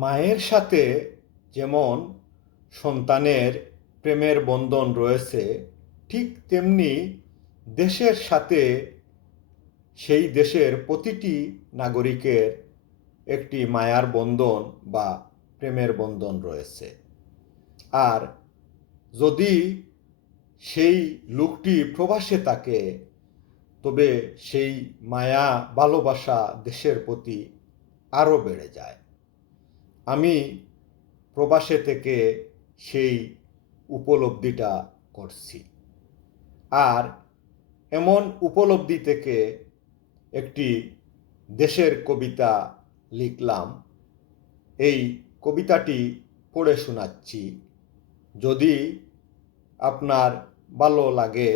মায়ের সাথে যেমন সন্তানের প্রেমের বন্ধন রয়েছে, ঠিক তেমনি দেশের সাথে সেই দেশের প্রতিটি নাগরিকের একটি মায়ার বন্ধন বা প্রেমের বন্ধন রয়েছে। আর যদি সেই লোকটি প্রবাসে থাকে, তবে সেই মায়া ভালোবাসা দেশের প্রতি আরও বেড়ে যায়। আমি প্রবাসে থেকে সেই উপলব্ধিটা করছি। আর এমন উপলব্ধি থেকে একটি দেশের কবিতা লিখলাম। এই কবিতাটি পড়ে শোনাচ্ছি। যদি আপনার ভালো লাগে,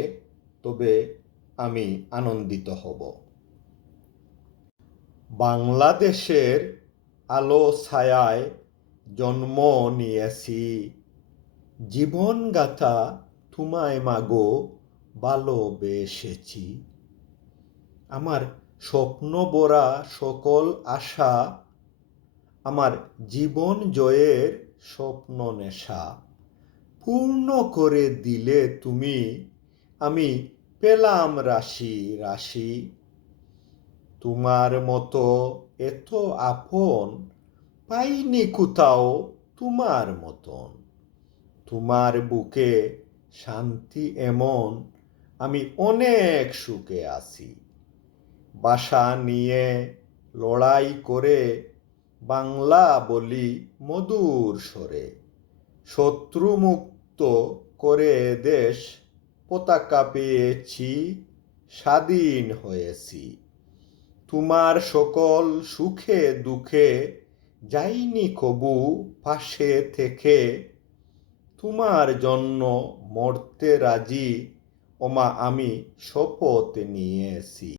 তবে আমি আনন্দিত হব। বাংলাদেশের আলো ছায়ায় জন্ম নিয়েছি। জীবন গাথা তোমায় মাগো ভালোবেসেছি আমার স্বপ্ন বরা সকল আশা, আমার জীবন জয়ের স্বপ্ন নেশা। পূর্ণ করে দিলে তুমি, আমি পেলাম রাশি রাশি। তোমার মতো এত আপন পাইনি কোথাও তোমার মতন। তোমার বুকে শান্তি এমন, আমি অনেক সুখে আছি। বাসা নিয়ে লড়াই করে বাংলা বলি মধুর স্বরে। শত্রুমুক্ত করে দেশ, পতাকা পেয়েছি, স্বাধীন হয়েছি। তোমার সকল সুখে দুঃখে যাইনি কবু পাশে থেকে। তোমার জন্য মরতে রাজি, ওমা আমি শপথ নিয়েছি।